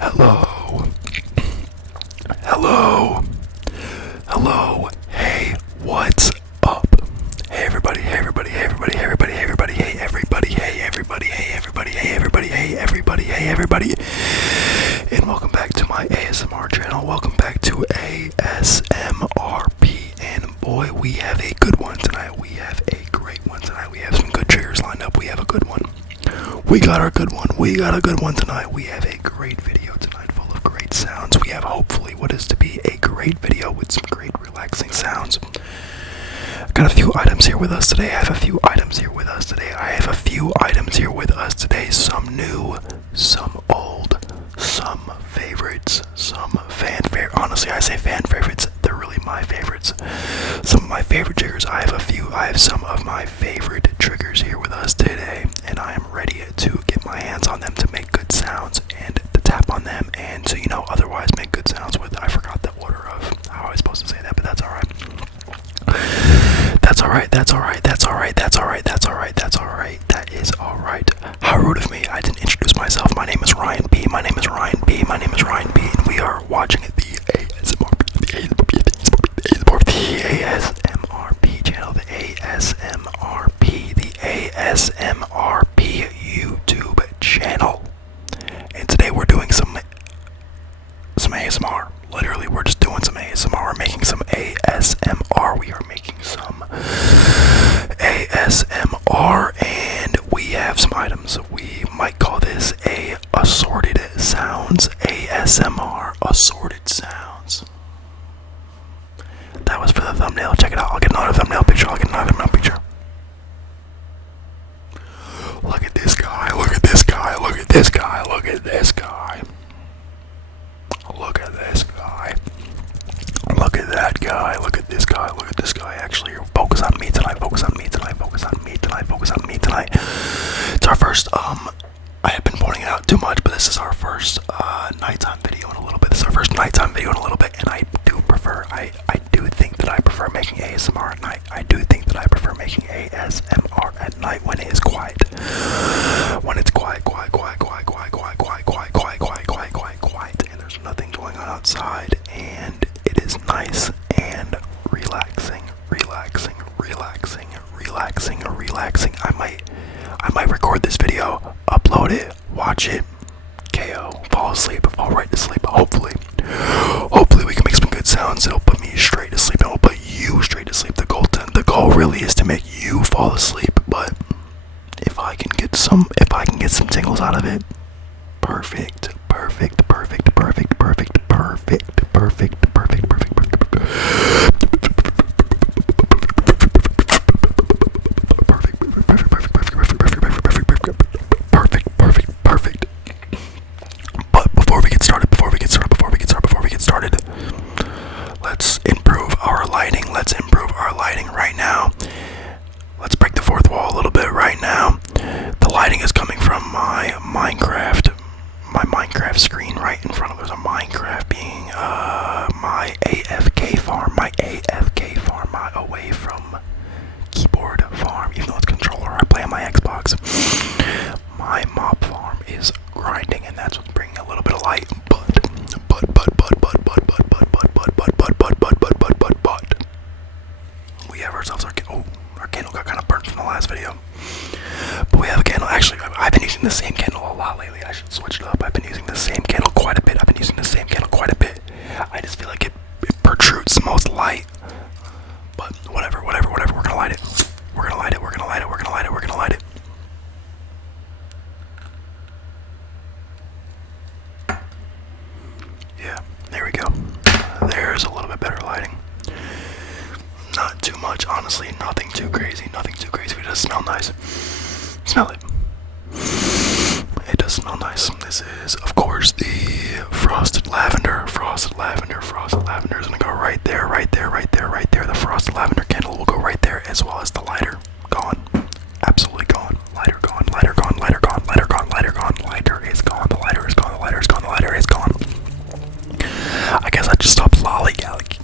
Hello. Hello. Hello. Hey, what's up? Hey everybody, hey everybody, hey everybody, hey everybody, hey everybody, hey everybody, hey everybody, hey everybody, hey everybody, hey everybody, hey everybody. And welcome back to my ASMR channel. Welcome back to ASMRP. And boy, we have a good one tonight. We have a great one tonight. We have some good triggers lined up. We have a good one. We got our good one. We got a good one tonight. We have a great video tonight full of great sounds. We have hopefully what is to be a great video with some great relaxing sounds. Got a few items here with us today. I have a few items here with us today. Some new, some old, some favorites, some fan favorite. Honestly, I say fan favorites. They're really my favorites. Some of my favorite triggers. I have some of my favorite triggers here with us today, and I am ready to get my hands on them to make good sounds and to tap on them and to, otherwise make good sounds with. I forgot the order of how I was supposed to say that, but that's alright. That's alright. That is alright. How rude of me. I didn't introduce myself. My name is Ryan B. And we are watching the ASMRP channel. The ASMRP YouTube channel. And today we're doing some ASMR. Literally, we're just doing some ASMR. We're making some ASMR. We are making some ASMR, and we have some items. We might call this a assorted sounds ASMR. Assorted sounds. That was for the thumbnail. Check it out. I'll get another thumbnail picture. Look at this guy. Look at this guy. Look at this guy. Look at this guy. Look at this guy. Look at that guy. Look at this guy. Look at this guy. Actually, focus on me tonight. Focus on me tonight. Focus on me tonight. Focus on me tonight. It's our first, I have been pointing it out too much, but this is our first nighttime video in a little bit. And I do think that I prefer making ASMR at night. I do think that I prefer making ASMR at night when it is quiet. When it's quiet, and there's nothing going on outside, and it is nice and relaxing. I might record this video, upload it, watch it, KO, fall asleep, fall right to sleep. Hopefully we can make some good sounds. It'll put me straight to sleep. It'll put you straight to sleep. The goal really is to make you fall asleep. But if I can get some tingles out of it, perfect. But before we get started, let's improve our lighting right now. Let's break the fourth wall a little bit right now. The lighting is coming from my Minecraft screen right in front of us. A Minecraft being my AFK farm, my away from keyboard farm. Even though it's controller, I play on my Xbox. My mob farm is grinding, and that's what's bringing a little bit of light. But we have ourselves our candle got kind of burnt from the last video. But we have a candle. Actually, I've been using the same candle a lot lately. I should switch it up. I've been using the same candle quite a bit. I just feel like it protrudes the most light. But whatever. We're gonna light it. Yeah, there we go. There's a little bit better lighting. Not too much, honestly. Nothing too crazy. It does smell nice. Smell it. It does smell nice. This is, of course, the frosted lavender. Frosted lavender is gonna go right there. The frosted lavender candle will go right there, as well as the lighter. Gone. Absolutely gone. Lighter gone. Lighter is gone. I guess I just stopped lollygagging.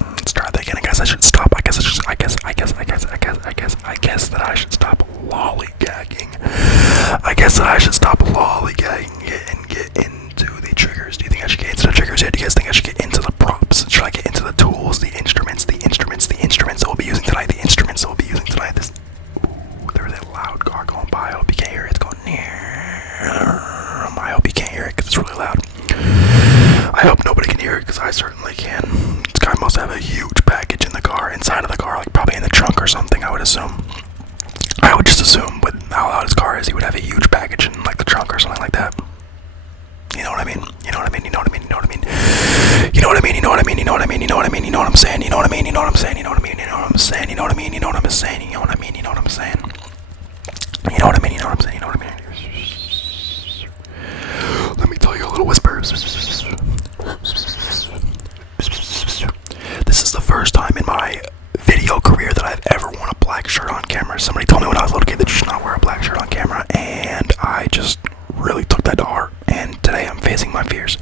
Let's try that again. I guess that I should stop lollygagging. I guess that I should stop lollygagging and get into the trigger I certainly can. This guy must have a huge package in the car, inside of the car, like probably in the trunk or something, I would assume. I would just assume with how loud his car is, he would have a huge package in like the trunk or something like that. You know what I mean? You know what I mean? You know what I mean? You know what I mean? You know what I mean? You know what I mean? You know what I mean? You know what I mean? You know what I'm saying? You know what I mean? You know what I'm saying? You know what I mean? You know what I'm saying? You know what I mean? You know what I'm saying? You know what I mean? You know what I'm saying? You know what I mean? You know what I'm saying? You know what I mean? Let me tell you a little whisper. This is the first time in my video career that I've ever worn a black shirt on camera. Somebody told me when I was a little kid that you should not wear a black shirt on camera, and I just really took that to heart. And today I'm facing my fears.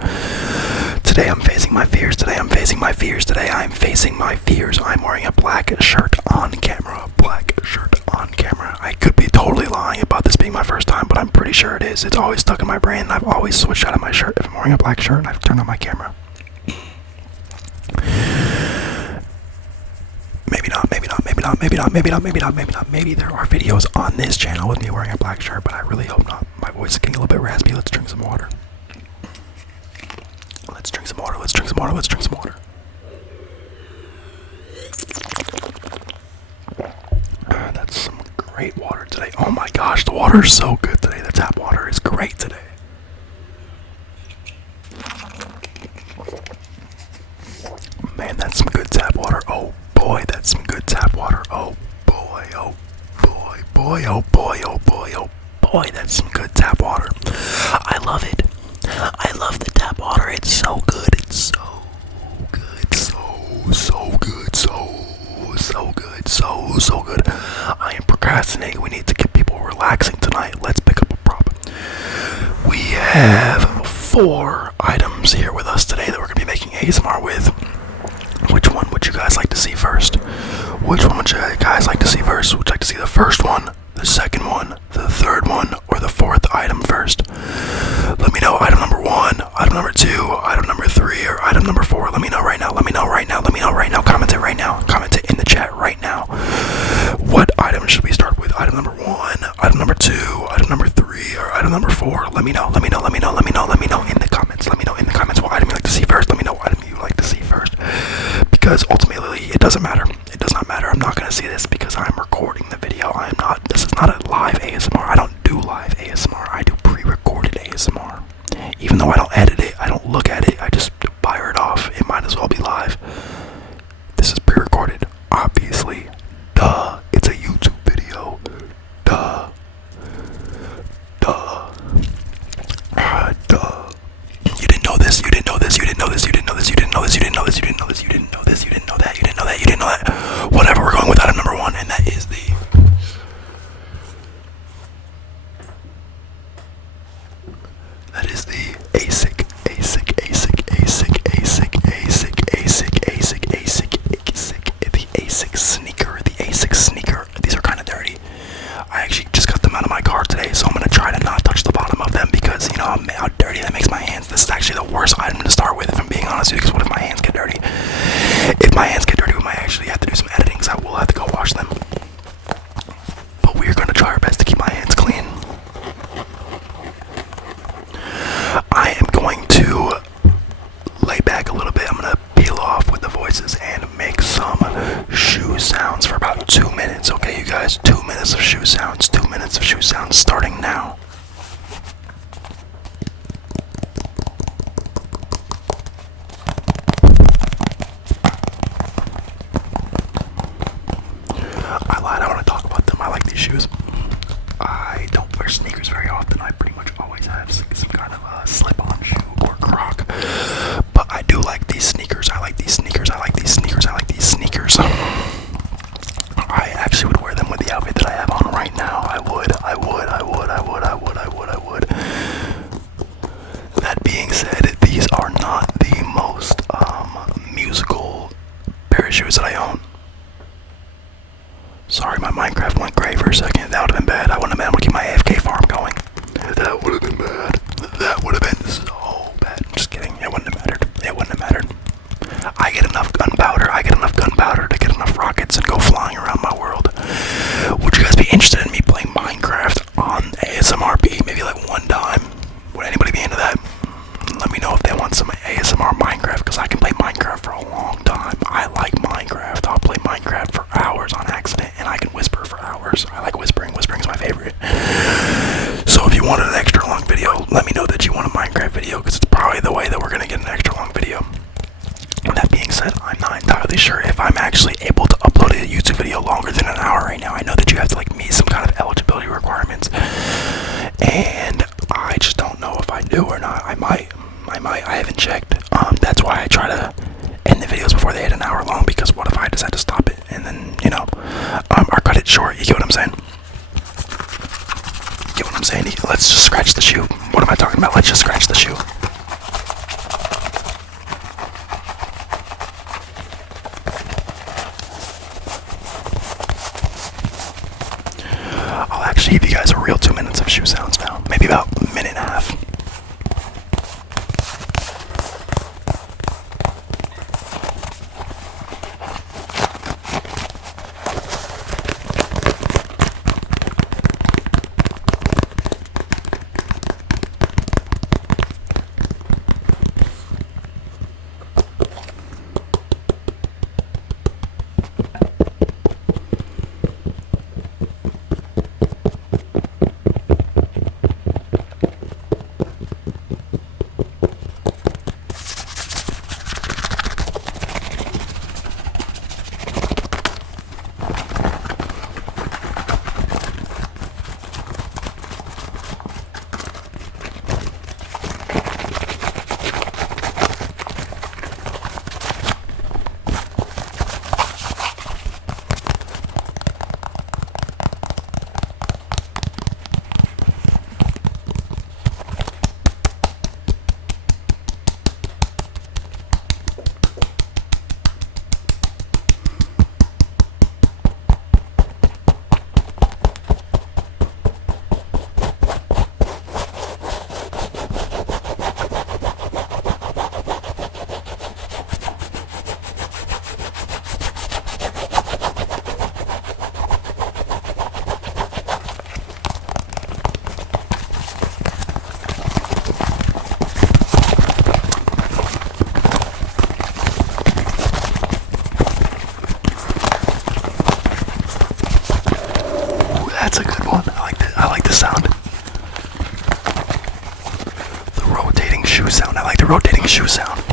Today I'm facing my fears. Today I'm facing my fears. Today I'm facing my fears. I'm wearing a black shirt on camera. Black shirt on camera. I could be totally lying about this being my first time, but I'm pretty sure it is. It's always stuck in my brain, and I've always switched out of my shirt if I'm wearing a black shirt and I've turned on my camera. Maybe not, maybe not, maybe not, maybe not, maybe not, maybe not, maybe not. Maybe there are videos on this channel with me wearing a black shirt, but I really hope not. My voice is getting a little bit raspy. Let's drink some water. Let's drink some water. Let's drink some water. Let's drink some water. That's some great water today. Oh my gosh, the water is so good today. The tap water is great today. Man, that's some good tap water. Oh boy, that's some good tap water. Oh boy, oh boy, boy, oh boy, oh boy, oh boy, that's some good tap water. I love it. I love the tap water. It's so good. It's so good. So good. So good. So good. I am procrastinating. We need to get people relaxing tonight. Let's pick up a prop. We have 4 items here with us today that we're going to be making ASMR with. Which one would you guys like to see first? Which one would you guys like to see first? Would you like to see the first one, the second one, the third one, or the 4th item first? Let me know item number 1, item number 2, item number 3, or item number 4. Let me know right now. Let me know right now. Let me know right now. Comment it right now. Comment it in the chat right now. What item should we start with? Item number 1, item number 2, item number 3, or item number 4? Let me know. Let me know. Let me know. Let me know. Let me know in the comments. Let me know in the comments what item you like to see first. Let me know what item you like to see first. Because ultimately, it doesn't matter. It does not matter. I'm not going to see this because I'm recording the video. This is not a live ASMR. I don't do live ASMR. I do pre-recorded ASMR. Even though I don't edit it, I don't look at it, I just fire it off. It might as well be live. This is pre-recorded, obviously. Duh. It's a YouTube video. Duh. Duh. Duh. You didn't know this, you didn't know this, you didn't know this, you didn't know this, you didn't know this, you didn't know this, you didn't know this, you didn't know this, you didn't know that, you didn't know that, you didn't know that. Whatever, we're going with item number 1, and that is the ASIC sneaker, the ASIC sneaker. These are kind of dirty. I actually just got them out of my car today, so I'm going to try to not touch the bottom of them because, you know, how dirty that makes my hands. This is actually the worst item to start with, if I'm being honest with you, because what if my hands get dirty? If my hands get dirty, we might actually have to do some editing, so I will have to go wash them. But we're going to try our best to keep my hands clean. I am going to lay back a little bit. I'm going to peel off with the voices and make some shoe sounds for about 2 minutes. Okay, you guys, 2 minutes of shoe sounds. 2 minutes of shoe sounds starting now. I do or not. I might. I haven't checked. That's why I try to end the videos before they hit an hour long, because what if I decide to stop it and then, or cut it short? You get what I'm saying? You get what I'm saying? Let's just scratch the shoe. What am I talking about? Let's just scratch the shoe. I'll actually give you guys a real 2 minutes of shoe sounds now. Maybe about a minute and a half. That's a good one. I like the sound. The rotating shoe sound. I like the rotating shoe sound.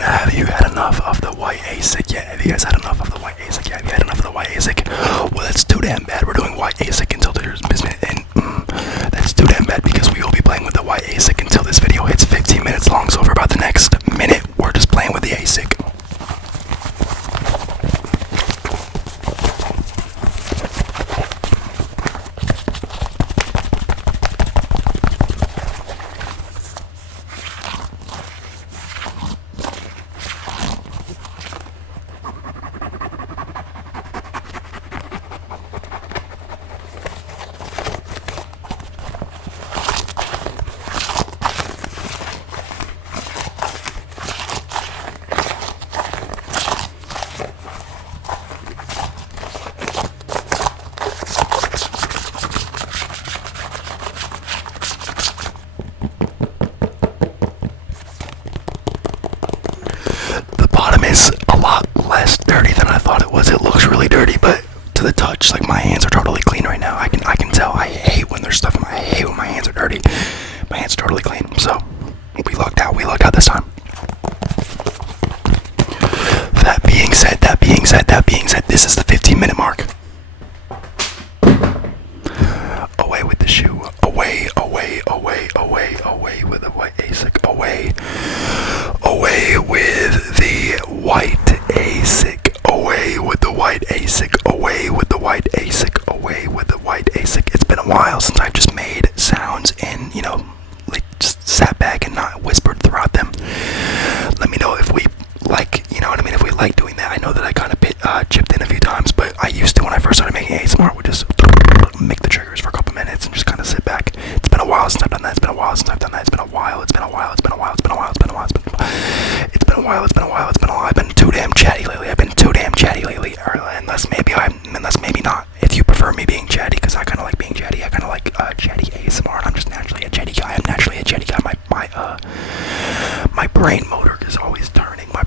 Have you had enough of the white ASIC yet? Have you guys had enough of the white ASIC yet? Have you had enough of the white ASIC? Well, that's too damn bad. We're doing white ASIC until there's business, and that's too damn bad because we will be playing with the white ASIC until this video hits 15 minutes long. So for about the next minute, we're just playing with the ASIC. Is a lot less dirty than I thought it was. It looks really dirty, but to the touch, like, my hands are totally clean right now. I can tell. I hate when there's stuff in I hate when my hands are dirty. My hands are totally clean. So we lucked out. We lucked out this time. That being said, this is the 15-minute mark. Away with the shoe. Away with the white ASIC. Away with the white ASIC. Away with the white ASIC. Away with the white ASIC. Away with the white ASIC. It's been a while since I've just made sounds and, like, just sat back and not whispered throughout them. Let me know if we like, if we like doing that. I know that I kind of chipped in a few times, but I used to, when I first started making ASMR, would just make the triggers for a couple minutes and just kind of sit back. It's been a while since I've done that. It's been a while since I've done that. It's been a while. I've been too damn chatty lately. Unless maybe I unless maybe not. If you prefer me being chatty, because I kind of like being chatty. I kind of like chatty ASMR, and I'm just naturally a chatty guy. I'm naturally a chatty guy. My brain motor is always turning. My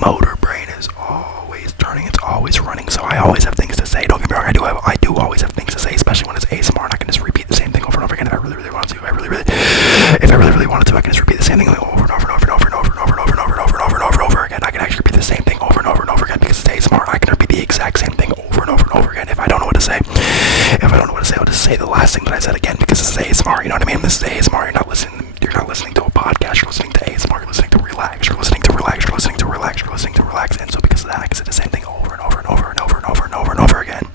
motor brain is always turning. It's always running. So I always have things to say. Don't get me wrong. I do always have things to say, especially when it's ASMR, and I can just repeat the same thing over and over again if I really, really want to. If I really, really wanted to, I can just repeat the same thing over and over and over and over and over and over and over and over and over and over and over and over again. I can actually repeat the same thing over and over and over again because it's ASMR. I can repeat the exact same thing over and over and over again if I don't know what to say. If I don't know what to say, I'll just say the last thing that I said again because this is ASMR. You know what I mean? This is ASMR. You're not listening to a podcast. You're listening to ASMR. You're listening to relax. You're listening to relax. You're listening to relax. You're listening to relax. And so because of that, I can say the same thing over and over and over and over and over and over and over again.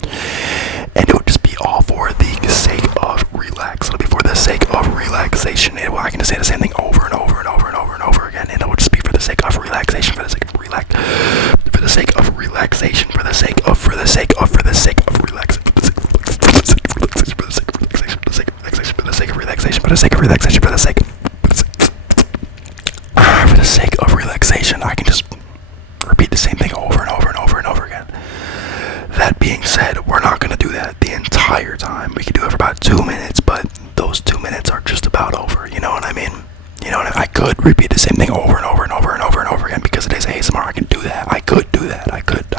And it would just be all for the sake of relax. It'll be for the sake of relaxation. I can just say the same thing over and over and over and over and over again. And it would just be for the sake of relaxation, for the sake of relax, for the sake of relaxation, for the sake of relaxation, for the sake of relaxation, for the sake of relaxation. I can just repeat the same thing over and over and over and over again. That being said, we're not going to do that the entire time. We can do it for about 2 minutes, but those 2 minutes are just about over. You know what I mean? You know what I mean? I could repeat the same thing over and over and over and over and over again because it is ASMR. I can do that. I could do that. I could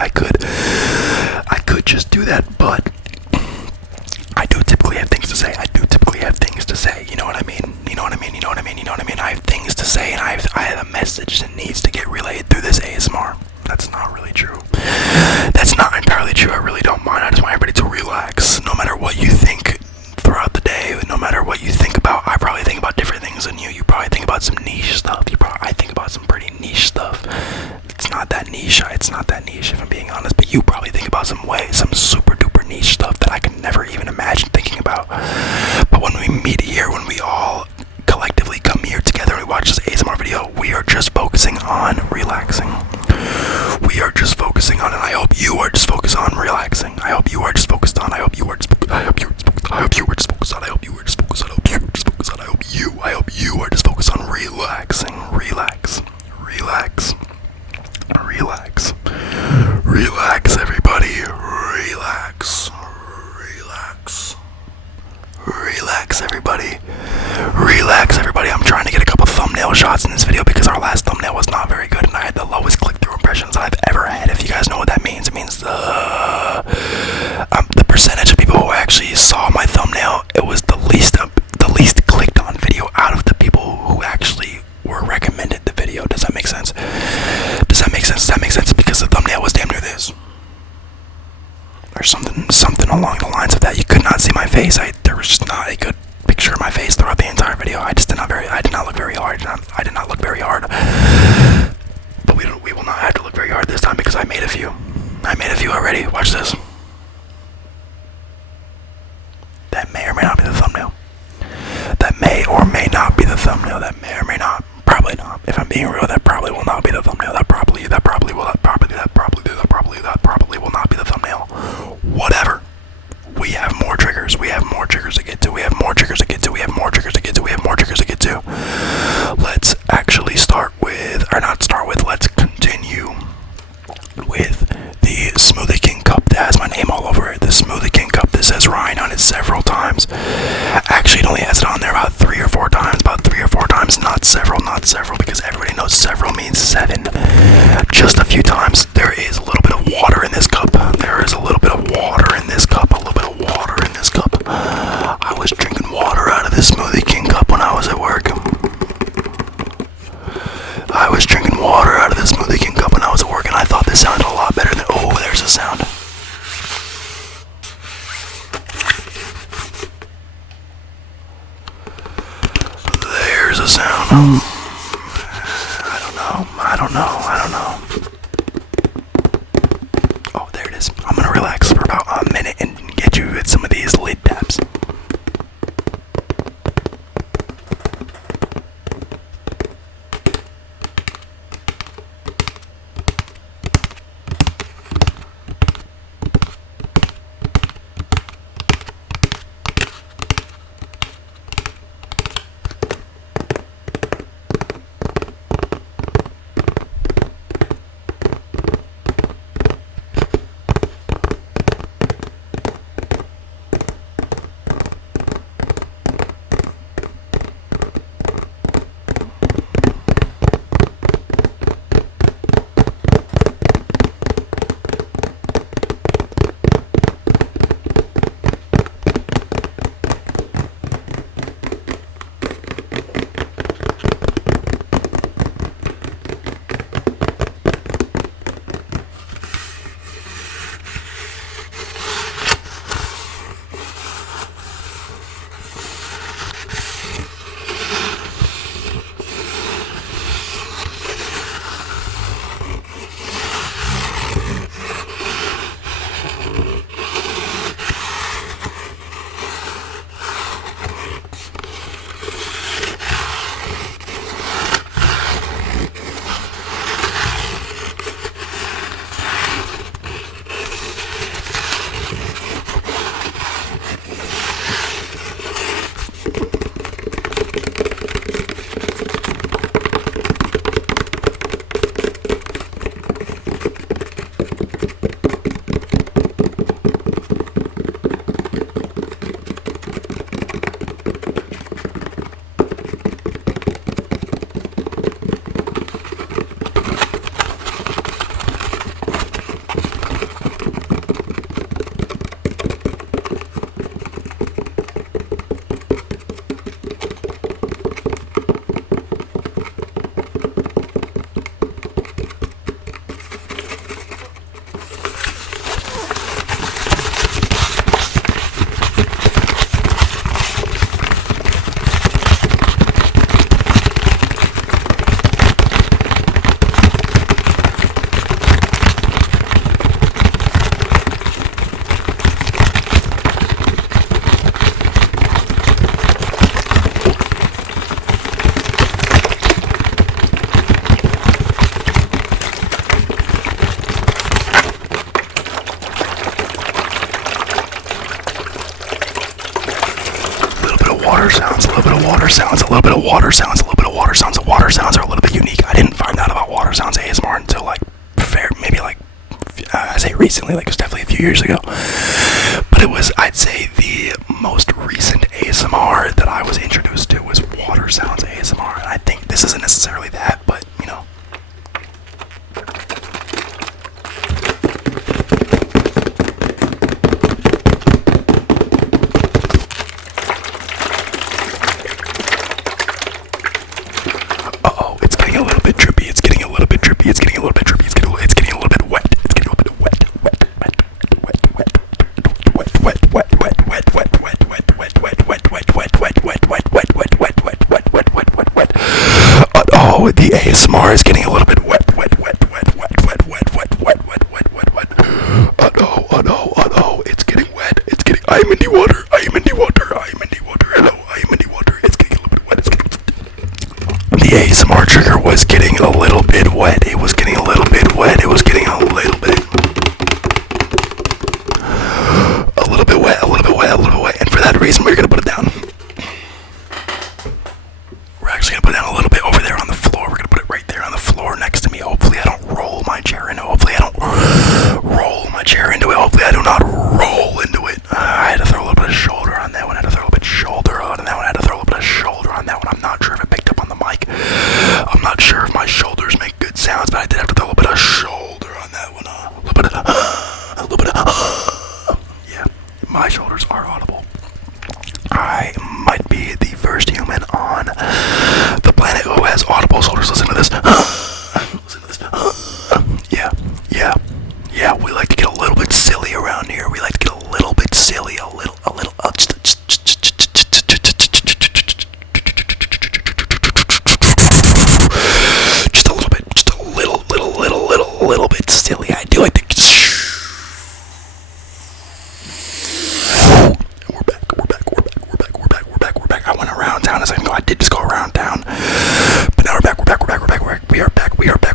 just do that, but I do typically have things to say. You know what I mean? I have things to say, and I have a message that needs to get relayed through this ASMR. That's not really true. That's not entirely true. I really don't mind. I just want everybody to relax. No matter what you think throughout the day, no matter what you think about, I probably think about different things than you. You probably think about some niche stuff. I think about some pretty niche stuff. It's not that niche if I'm being honest, but you probably think about some super duper niche stuff that I can never even imagine thinking about. But when we meet here, when we all collectively come here together and we watch this ASMR video, we are just focusing on relaxing. We are just focusing on, and I hope you are just focused on relaxing. I hope you are just focused on, I hope you are just focused on, I hope you are just focused on, I hope you are just focused on, I hope you are just focused on, I hope you are just focused on, I hope you are just focused on relaxing. Relax, everybody. Relax, everybody. I'm trying to get a couple thumbnail shots in this video because our last thumbnail was not very good and I had the lowest click-through impressions I've ever had. If you guys know what that means, it means the percentage of people who actually saw my thumbnail, it was the least clicked on video out of the people who actually were recommended the video. Does that make sense? Does that make sense? Because the thumbnail was damn near this. Or something along the lines of that. You could not see my face. There was just not a good picture of my face throughout the entire video. I did not look very hard. I did not look very hard. But we will not have to look very hard this time because I made a few. Already. Watch this. That may or may not be the thumbnail. That may or may not be the thumbnail. That may or may not. Probably not. If I'm being real, that probably will not be the thumbnail. That probably will not be the thumbnail. Whatever. We have more triggers to get to. Let's actually let's continue with the Smoothie King cup that has my name all over it. The Smoothie King cup that says Ryan on it several times. Actually, it only has it on there about 3 or 4 times. Not several, because everybody knows several means 7. Just a few times. There is a little bit of water in this cup. I was drinking water out of this Smoothie King cup when I was at work. And I thought this sounded a lot better than, oh, there's a sound. There's a sound. I don't know. Oh, there it is. I'm gonna relax for about a minute and get you with some of these lid taps. Water sounds, a little bit of water sounds, a little bit of water sounds, a little bit of water sounds. Water sounds are a little bit unique. I didn't find out about water sounds ASMR until maybe I say recently, like it was definitely a few years ago. But it was, I'd say, the most recent ASMR that I was introduced to was water sounds ASMR. And I think this isn't necessarily that, but you know. It's getting a little bit drippy. It's getting a little bit drippy. It's getting a little bit drippy. It's getting a little bit wet. It's getting a little bit wet. Oh, the ASMR is getting a little bit wet. Oh, it's getting wet. It's getting. I'm in the water. I'm in the water. I'm in the water. Hello, I'm in the water. It's getting a little bit wet. It's getting. The ASMR trigger was getting a little bit wet. It was getting a little bit wet. It was getting a little bit wet, a little bit wet, a little bit wet. And for that reason, we're gonna put it down. We're actually gonna put it down a little bit over there on the floor. We're gonna put it right there on the floor next to me. Hopefully, I don't roll my chair into it. Hopefully, I don't roll my chair into it. Hopefully, I do not roll into it. I had to throw a little bit of shoulder on that one. I had to throw a little bit of shoulder on that one. I had to throw a little bit of shoulder on that one. I'm not sure if it picked up on the mic. I'm not sure if my shoulders make good sounds, but I did have to throw a little bit of shoulder on that one. A little bit of, yeah, my shoulders are audible. I might be the first human on the planet who has audible shoulders. Listen to this. Listen to this. Yeah, we like to get a little bit silly around here. We like to get a little bit silly, a little, little bit silly. I do like to. We're back. I went around town a second ago. I did just go around town, but now we're back.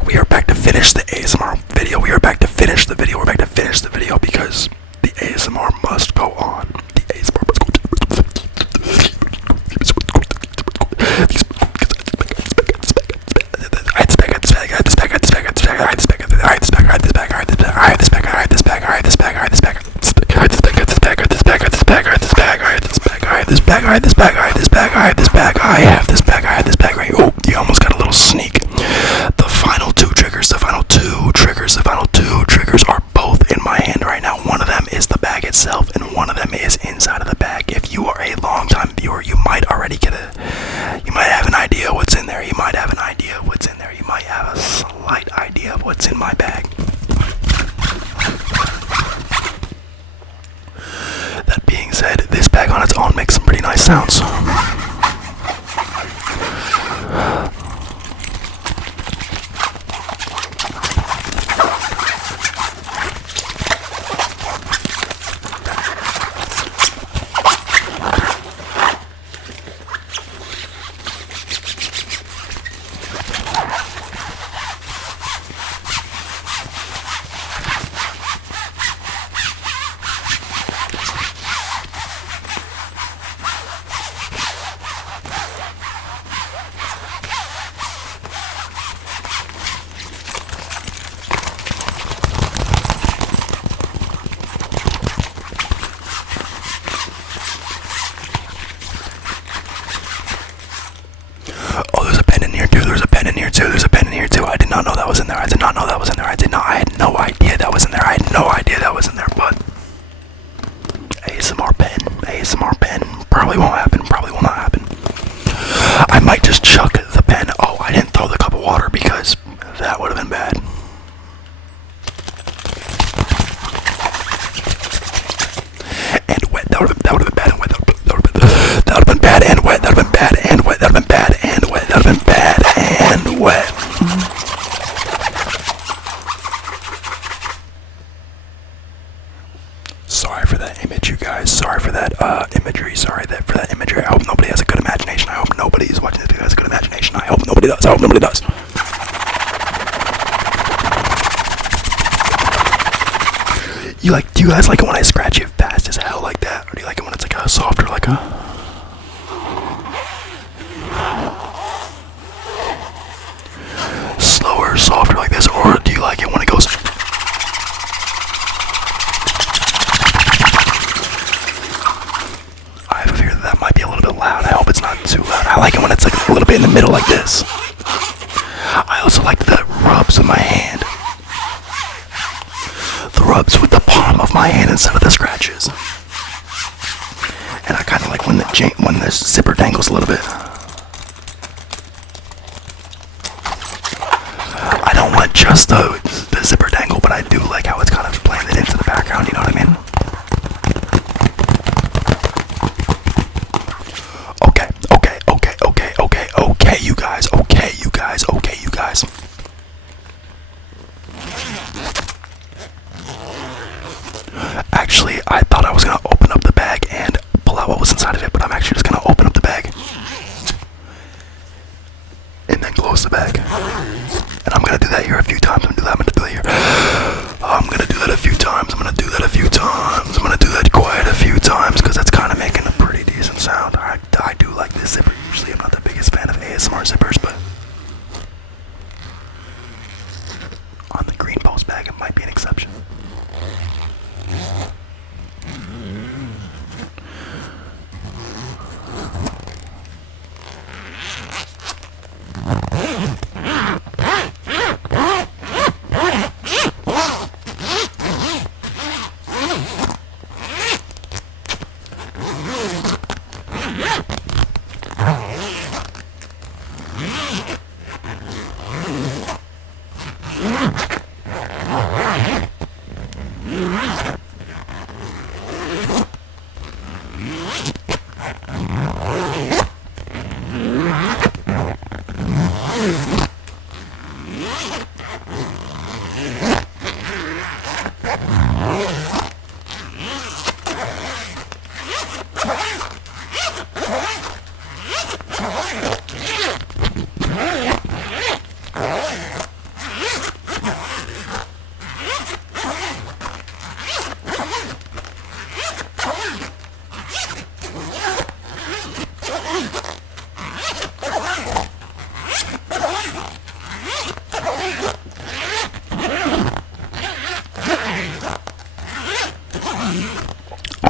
We are back to finish the ASMR video. We are back to finish the video. We're back to finish the video because the ASMR must go on. The ASMR must go on. I have this bag right. Oh, you almost got a little sneak. The final two triggers are both in my hand right now. One of them is the bag itself, and one of them is inside of the bag. If you are a long-time viewer, you might already you might have an idea what's in there. You might have an idea of what's in there. You might have a slight idea of what's in my bag. That being said, this bag on its own makes some pretty nice sounds. image, you guys. Sorry for that imagery. Sorry for that imagery. I hope nobody has a good imagination. I hope nobody is watching this video has a good imagination. I hope nobody does. I hope nobody does. Do you guys like it when I scratch it fast as hell like that? Or do you like it when it's like a softer, like a... slower, softer like this? Or do you like it when it goes... I have a fear that might be a little bit loud. I hope it's not too loud. I like it when it's like a little bit in the middle like this. I also like the rubs with my hand. The rubs with the palm of my hand instead of the scratches. And I kind of like when the zipper dangles a little bit. I don't want just the zipper dangle, but I do like how it's kind of blended into the background, you know what I mean? Okay, you guys. Actually, I thought I was gonna open up the bag and pull out what was inside of it, but I'm actually just gonna open up the bag and then close the bag. And I'm gonna do that here a few times. I'm gonna do that here. I'm gonna do that a few times. I'm gonna do that quite a few times because that's kind of making a pretty decent sound. I do like this zipper. Usually, I'm not the biggest fan of ASMR zippers, but on the green post bag, it might be an exception.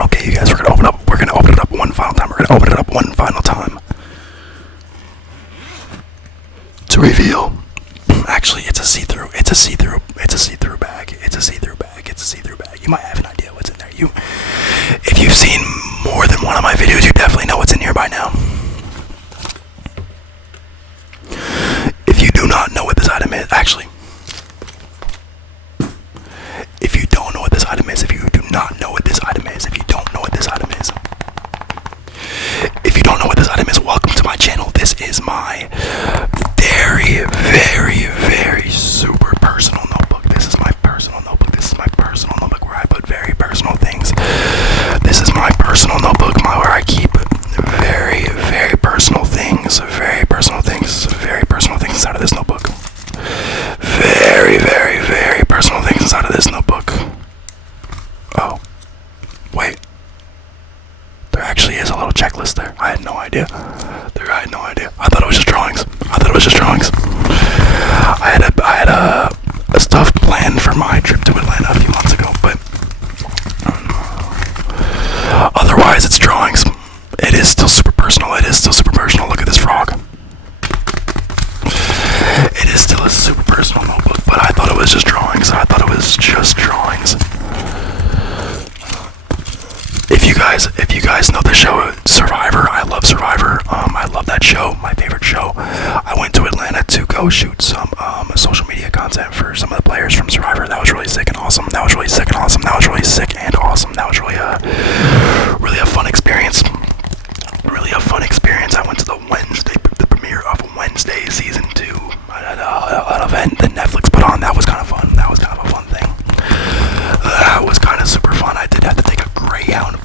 Okay, you guys, we're gonna open it up one final time. We're gonna open it up one final time to reveal. Actually, it's a see-through bag. It's a see-through bag. You might have an idea what's in there. If you've seen more than one of my videos, you definitely know what's in here by now. If you do not know what this item is, actually, if you don't know what this item is, if you do not know what this item is, if you don't know what this item is, if you don't know what this item is, welcome to my channel. This is my very, very, very super personal notebook. This is my personal notebook. This is my personal notebook where I put very personal things. This is my personal notebook where I keep very, very personal things. Very personal things. Very personal things inside of this notebook. Very, very, very personal things inside of this notebook. Oh, wait. There actually is a little checklist there. I had no idea. I thought it was just drawings. I had a stuff planned for my trip to Atlanta a few months ago, but otherwise it's drawings. It is still super personal. Look at this frog. It is still a super personal notebook, but I thought it was just drawings. If you guys know the show Survivor, I love Survivor. I love that show, my favorite show. I went to Atlanta to go shoot some social media content for some of the players from Survivor. That was really sick and awesome. That was really a fun experience. I went to the premiere of Wednesday season 2, an event that Netflix put on. That was kind of fun. That was kind of a fun thing. That was kind of super fun. I did have to take a Greyhound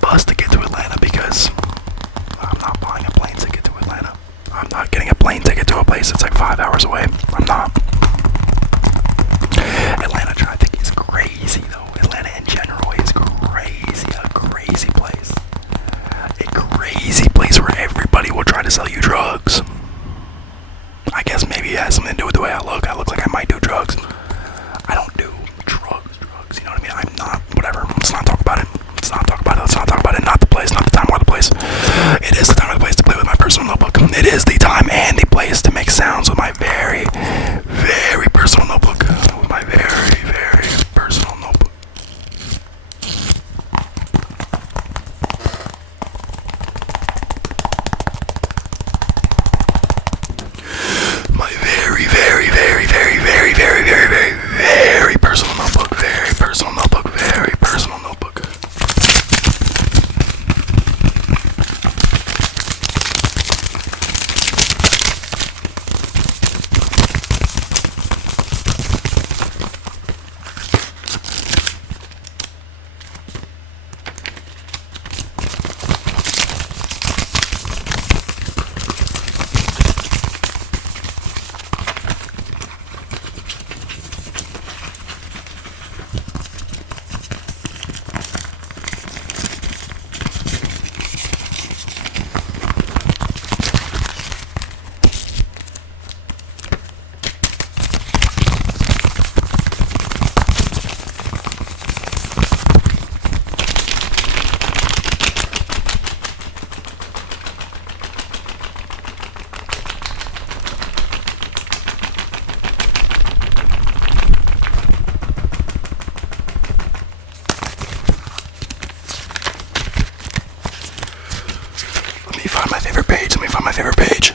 find my favorite page. Let me find my favorite page.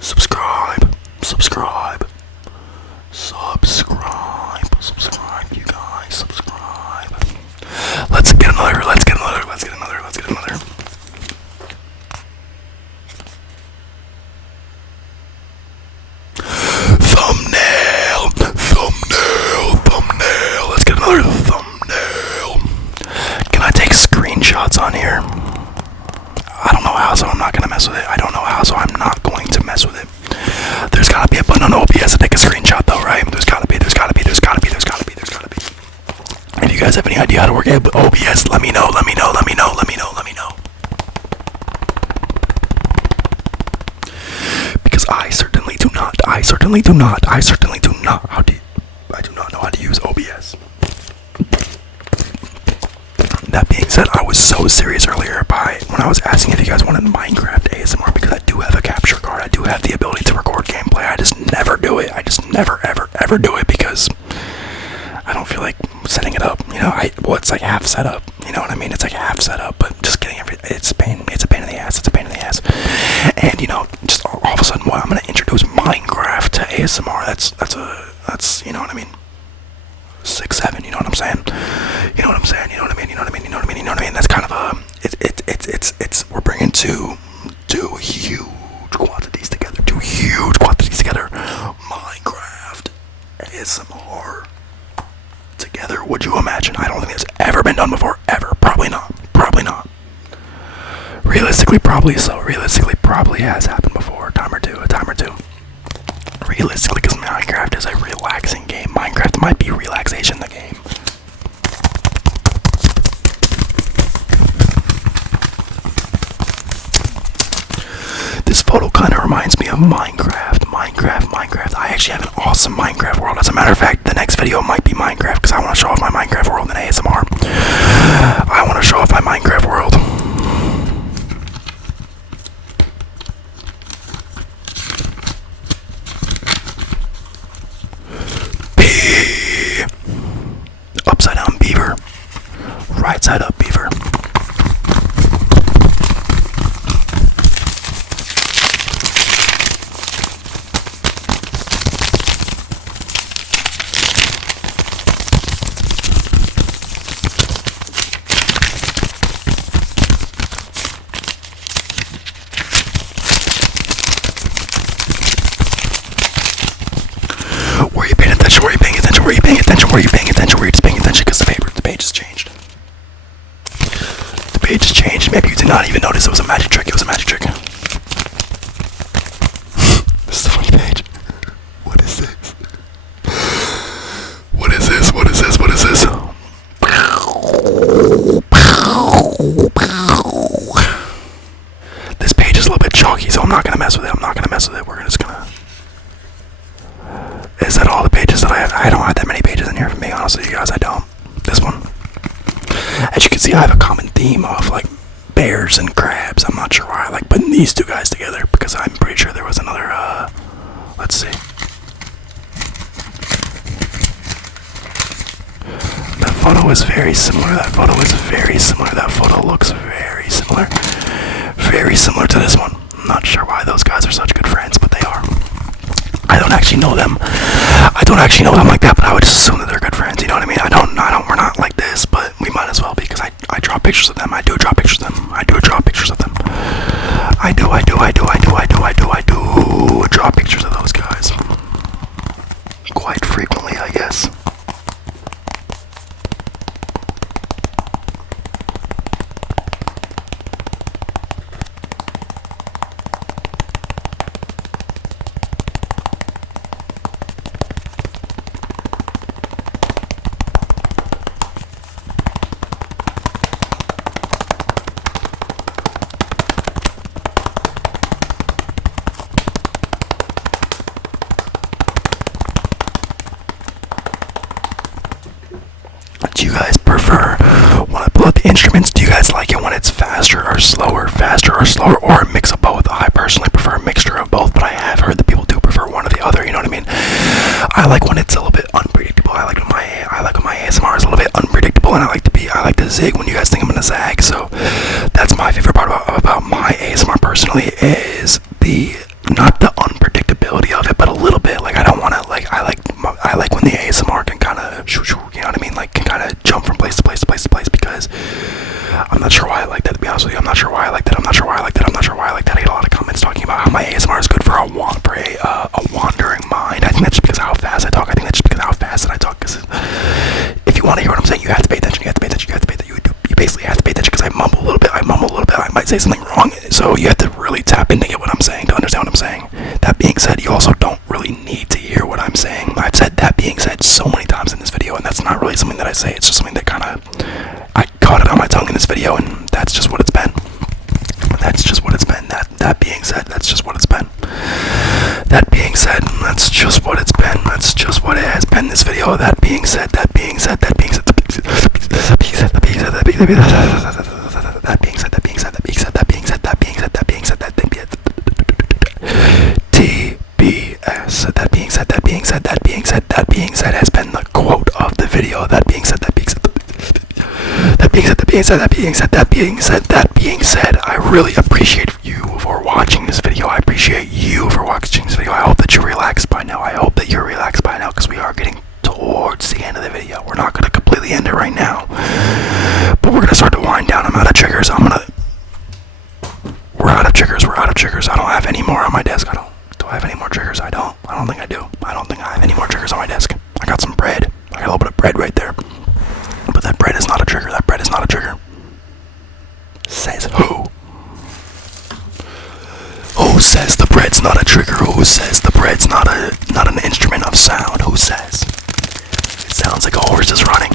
Subscribe. Subscribe. Subscribe. Subscribe, you guys. Subscribe. Let's get another. Let's get another. Let's get another. Let's get another. Thumbnail. Thumbnail. Thumbnail. Let's get another thumbnail. Can I take screenshots on here? I don't know how, so I'm not gonna mess with it. I don't know how, so I'm not going to mess with it. There's gotta be a button on OBS to take a screenshot though, right? There's gotta be. If you guys have any idea how to work OBS, let me know. Because I certainly do not. I do not know how to use OBS. That being said, I was so serious earlier when I was asking if you guys wanted Minecraft ASMR, because I do have a capture card. I do have the ability to record gameplay. I just never do it. I just never, ever do it because I don't feel like setting it up. It's like half set up. You know what I mean? It's like half set up, but just getting it's a pain. It's a pain in the ass. And just all of a sudden, I'm gonna introduce Minecraft to ASMR. That's you know what I mean? 6, 7, you know what I'm saying? You know what I'm saying? You know what I mean? That's kind of it's we're bringing two huge quantities together. Minecraft, ASMR together. Would you imagine? I don't think it's ever been done before. Ever. Probably not. Realistically, probably so. Realistically, probably has happened before. A time or two. Realistically, because Minecraft is a relaxing game. Minecraft might be relaxation the game. This photo kind of reminds me of Minecraft. I actually have an awesome Minecraft world. As a matter of fact, the next video might be Minecraft because I want to show off my Minecraft world in ASMR. I want to show off my Minecraft world. Upside down beaver. Right side up beaver. Were you paying attention? Were you paying attention? Were you paying attention? Were you paying attention? Were you just paying attention? Because the page has changed. The page has changed. Maybe you did not even notice it was a magic trick. It was a magic trick. This is a funny page. What is this? What is this? What is this? What is this? This page is a little bit chalky, so I'm not gonna mess with it. I'm not gonna mess with it. We're just gonna. Is that all the pages that I have? I don't have that many pages in here, for me, honestly, you guys. I don't. This one. As you can see, I have a common theme of like bears and crabs. I'm not sure why I like putting these two guys together, because I'm pretty sure there was another, let's see. That photo is very similar. That photo looks very similar. Very similar to this one. I'm not sure why those guys are such good friends, but they are. I don't actually know them. Like that, but I would just assume that they're good friends. You know what I mean? We're not like this, but we might as well be, because I draw pictures of them. I do draw pictures of them. I do draw pictures of those guys. Quite frequently, I guess. Do you guys prefer when I pull out the instruments? Do you guys like it when it's faster or slower, or a mix of both? I personally prefer a mixture of both, but I have heard that people do prefer one or the other. You know what I mean? I like when it's a little bit unpredictable. I like when my ASMR is a little bit unpredictable, and I like to zig when you guys think I'm gonna zag. So that's my favorite part about my ASMR personally is the not the unpredictability of it, but a little bit. Like I don't want to I like when the ASMR can kind of you know what I mean, like can kind of jump from place to place to place to place, because I'm not sure why I like that, to be honest with you. I'm not sure why I like that. I'm not sure why I like that. I'm not sure why I like that. I get a lot of comments talking about how my ASMR is good for a wandering mind. I think that's just because of how fast I talk. I think that's just because of how fast that I talk. Because if you want to hear what I'm saying, you have to pay attention. You have to pay attention. You have to pay attention. You basically have to pay attention, because I mumble a little bit. I might say something wrong, so you have to really tap in to get what I'm saying, to understand what I'm saying. That being said, you also don't really need to hear what I'm saying. I've said that being said so many times in this video, and that's not really something that I say. It's just something that kind of, I caught it on my tongue in this video, and that's just what it's been. That's just what it's been. That being said, that's just what it's been. That being said, that's just what it's been. That's just what it has been, this video. That being said, that being said, that being said, that being said, that being said, that being said, that being said, that being said, that being said, that being said, that being said, that being said, that being said, that being said, that being said, TBS. That being said, that being said, that being said, that being said has been the quote of the video. That being said, that being said, that being said, that being said, that being said, that being said, that being said, I really appreciate you for watching this video. I appreciate you for watching this video. I hope that you're relaxed by now. I hope that you're relaxed by now, because we are getting towards the end of the video. We're not going to completely end it right now, but we're going to start to wind down. I'm out of triggers. We're out of triggers. We're out of triggers. I don't have any more on my desk. Do I have any more triggers? I don't think I do. I don't think I have any more triggers on my desk. I got some bread. I got a little bit of bread right there. But that bread is not a trigger. That bread is not a trigger. Says who? Who says the bread's not a trigger? Who says the bread's not an instrument of sound? Who says? It sounds like a horse is running.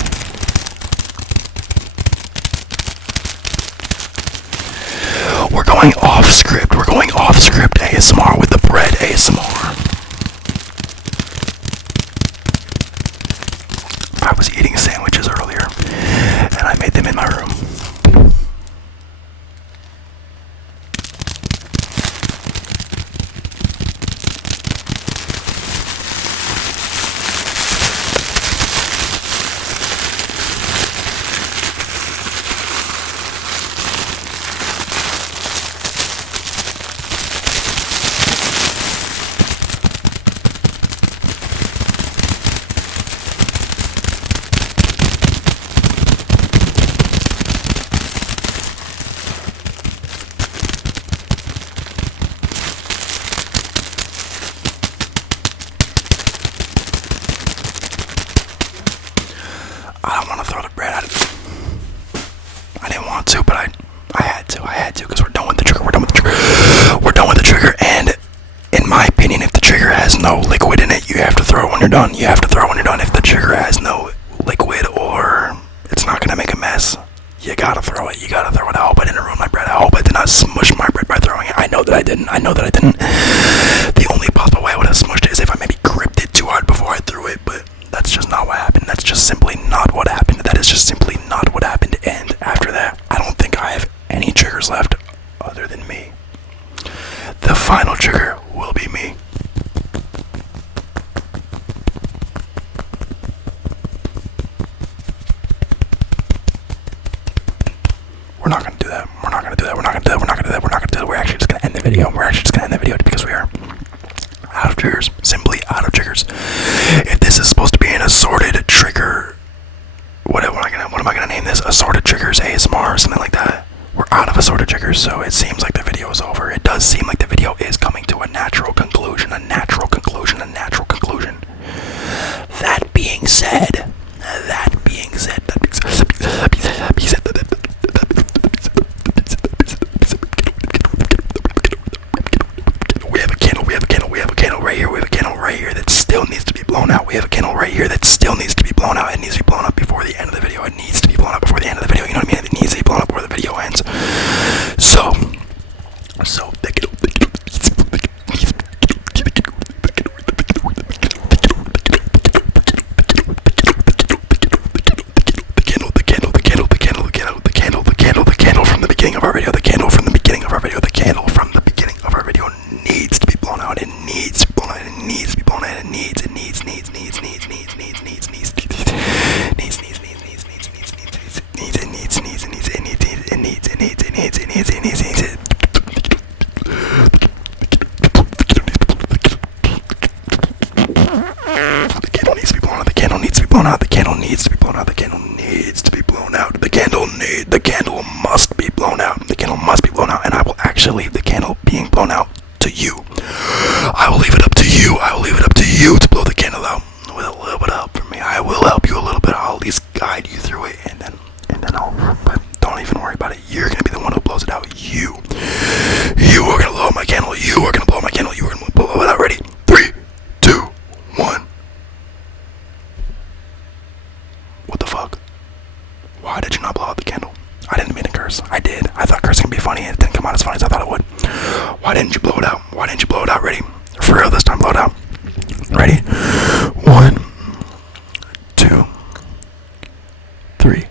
We're going off script. We're going off script ASMR with the bread ASMR. I was eating sandwiches earlier, and I made them in my room. I don't want to throw the bread out. I didn't want to, but I had to, because we're done with the trigger. We're done with the trigger, and in my opinion, if the trigger has no liquid in it, you have to throw it when you're done. You have to throw it when you're done. If the trigger has no liquid, or it's not gonna make a mess, you gotta throw it. You gotta throw it. I hope I didn't ruin my bread. I hope I did not smush my bread by throwing it. I know that I didn't. The only possible way I would have smushed it is if I maybe gripped it too hard before I threw it, but that's just not what happened. That's just simply not what happened. That is just simply not what happened. And after that, I don't think I have any triggers left other than me. The final trigger will be me. We're not gonna do that. We're not gonna do that. We're not gonna do that. We're not gonna do that. We're not gonna do that. We're actually just gonna end the video. We're actually just gonna end the video because we are out of triggers. Simply out of triggers. If this is supposed to be an assorted trigger, what am I gonna name this? Assorted triggers ASMR or something like that. We're out of assorted triggers, so it seems like the video is over. It does seem like the video is coming to a natural conclusion. A natural conclusion. A natural conclusion. That being said, we have a candle right here. We have a candle right here that still needs to be blown out. We have a candle right here that still needs to be blown out. It needs to be blown up before the end of the video. It needs to be blown up before the end of the video. You know what I mean? It needs to be blown up before the video ends. So the candle from the beginning of our video. The candle from the beginning of our video. The candle from the beginning of our video needs to be blown out. It needs to be blown out. It needs to be blown out. It needs. blown out. The candle must be blown out. The candle must be blown out, and I will actually leave the candle being blown out to you. I will leave it up to you. I will leave it up to you to blow the candle out with a little bit of help from me. I will help you a little bit. I'll at least guide you through it, and then I'll. But don't even worry about it. You're gonna be the one who blows it out. You are gonna blow out my candle. You are gonna blow out my candle. You are gonna blow it out. Ready? 3, 2, 1. What the fuck? Why did you not blow out the candle? I didn't mean to curse. I did. I thought cursing would be funny, and it didn't come out as funny as I thought it would. Why didn't you blow it out? Why didn't you blow it out? Ready? For real this time, blow it out. Ready? 1, 2, 3.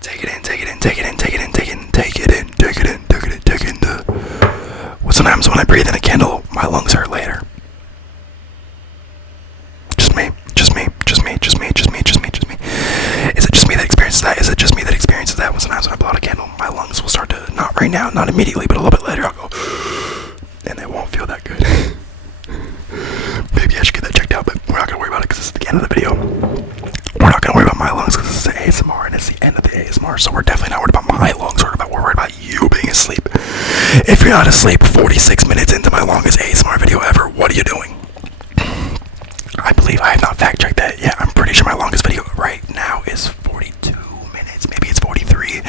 Take it in, take it in, take it in, take it in, take it in, take it in, take it in, take it in, take it in. What sometimes when I breathe in a candle, my lungs hurt later. Just me, just me, just me, just me, just me, just me, just me. Is it just me that experiences that? Is it just me that experiences that? Sometimes when I blow out a candle, my lungs will start to, not right now, not immediately, but a little bit later, I'll go, and they won't feel that good. Maybe I should get that checked out, but we're not gonna worry about it because this is the end of the video. We're not gonna worry about my lungs because this is ASMR and it's the end of the ASMR, so we're definitely not worried about my lungs. We're worried about you being asleep. If you're not asleep 46 minutes into my longest ASMR video ever, what are you doing? I believe I have not fact checked that. Yeah, I'm pretty sure my longest video right now is 42 minutes. Maybe it's 43.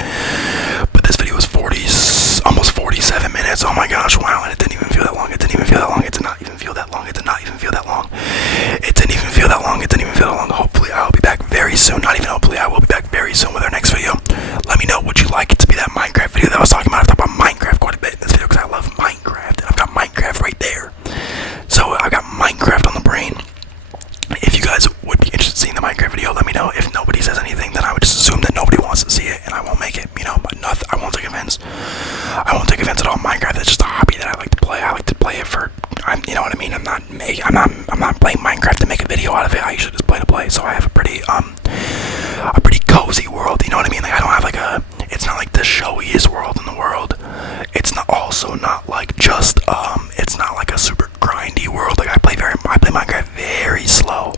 But this video is almost 47 minutes. Oh my gosh, wow, and it didn't even feel that long. It didn't even feel that long. It did not even feel that long. It did not even feel that long. It didn't even feel that long. It didn't even feel that long. Hopefully I will be back very soon. Not even hopefully, I will be back very soon with our next video. Let me know, would you like it to be that Minecraft video that I was talking about? I've talked about Minecraft quite a bit in this video because I love Minecraft, and I've got Minecraft right there. So I've got Minecraft on the brain. If you guys would be interested in seeing the Minecraft video, let me know. If nobody says anything, then I would just assume that nobody wants to see it, and I won't make it, but nothing. I won't take offense. I won't take offense at all. Minecraft is just a hobby that I like to play. I like to play it for, you know what I mean? I'm not playing Minecraft to make a video out of it. I usually just play to play. So I have a pretty cozy world, you know what I mean? Like I don't have it's not like the showiest world in the world. It's also not like just, it's not like a super grindy world. Like I play Minecraft very slow.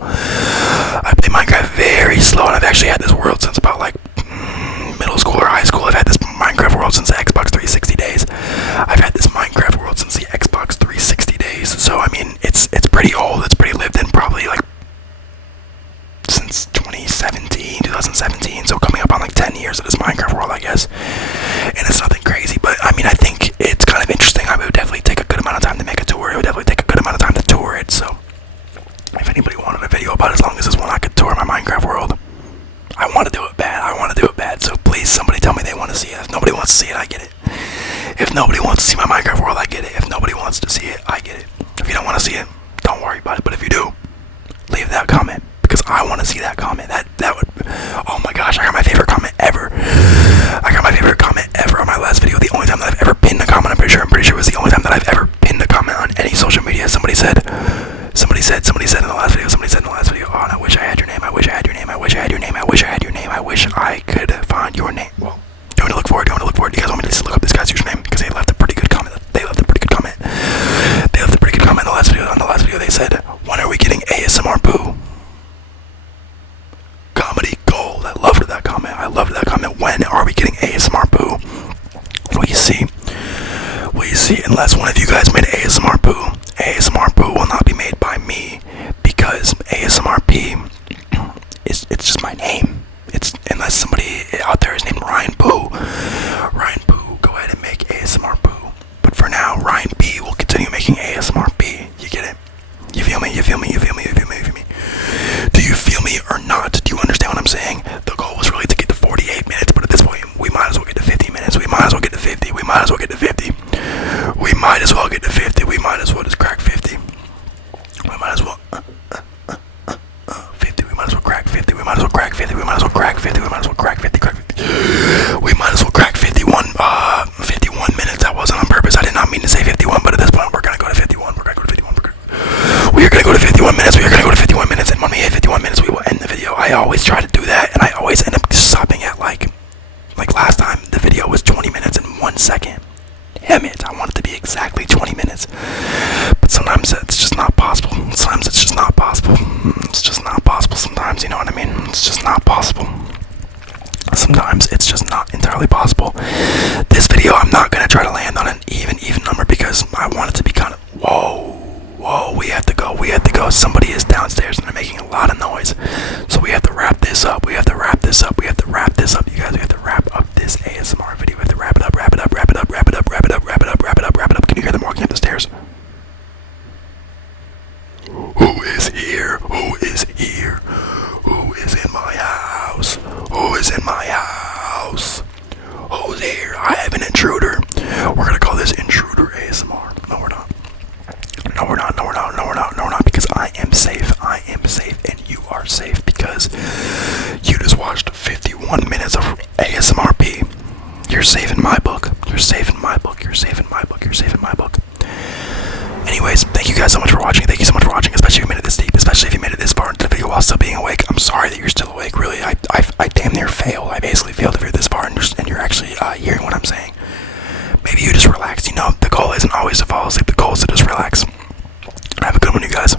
And I've actually had this world since about like middle school or high school. I've had this Minecraft world since the Xbox 360 days. I've had this Minecraft world since the Xbox 360 days. So I mean, it's pretty old. It's pretty lived in, probably like since 2017. So coming up on like 10 years of this Minecraft world, I guess. And it's nothing crazy, but I mean, I think it's kind of interesting. I would definitely take a good amount of time to make a tour. It would definitely take a good amount of time to tour it. So if anybody wanted a video about as long as this one, I could tour my Minecraft world. I want to do it bad. So please, somebody tell me they want to see it. If nobody wants to see it, I get it. If nobody wants to see my Minecraft world, I get it. If nobody wants to see it, I get it. If you don't want to see it, don't worry about it. But if you do, leave that comment, because I want to see that comment. That would, oh my gosh, I got my favorite comment ever. On my last video. The only time that I've ever pinned a comment, I'm pretty sure it was the only time that I've ever pinned a comment on any social media. Somebody said in the last video, oh, and I wish I had your name. I wish I could find your name. Well, do you want to look for it? Do you guys want me to look up this guy's username? Because they left a pretty good comment. On the last video, they said, when are we getting ASMR Boo? Comedy gold. I loved that comment. When are we getting ASMR Boo? Well, you see, unless one of you guys made ASMR Boo will not be made by me, because ASMRP it's just my name. It's unless somebody out there is named Ryan Boo, go ahead and make ASMR Boo. But for now, Ryan B will continue making ASMR B. You get it? You feel me? Do you feel me or not? Do you understand what I'm saying? The goal was really to get to 48 minutes, but at this point, we might as well get to 50 minutes. We might as well get to 50. We might as well just crack 50. We might as well 50. We might as well crack 50. We might as well crack 50. We might as well crack 50. We might as well crack 50. We might as well crack 51 minutes. That wasn't on purpose. I did not mean to say 51, but at this point, we're gonna go to 51. exactly 20 minutes. But sometimes it's just not possible. Sometimes it's just not possible. It's just not possible sometimes, you know what I mean? It's just not possible. Sometimes it's just not entirely possible. This video, I'm not going to try to land on an even number because I want it to be kind of, whoa, we have to go. Somebody is downstairs and they're making a lot of noise. So we have to wrap this up. You guys. We have to wrap up this ASMR video. We have to wrap it up. Can you hear them walking up the stairs? Who is here? Who is here? Who is in my house? Who is in my house? Who's here? I have an intruder. We're gonna call this intruder ASMR. No, we're not. Because I am safe, and you are safe because you just watched 51 minutes of ASMRP. You're safe in my book. Anyways, thank you guys so much for watching. Especially if you made it this deep, especially if you made it this far into the video while still being awake. I'm sorry that you're still awake. Really, I damn near failed. I basically failed if you're this far and you're actually hearing what I'm saying. Maybe you just relax. You know, the goal isn't always to fall asleep. The goal is to just relax. Have a good one, you guys.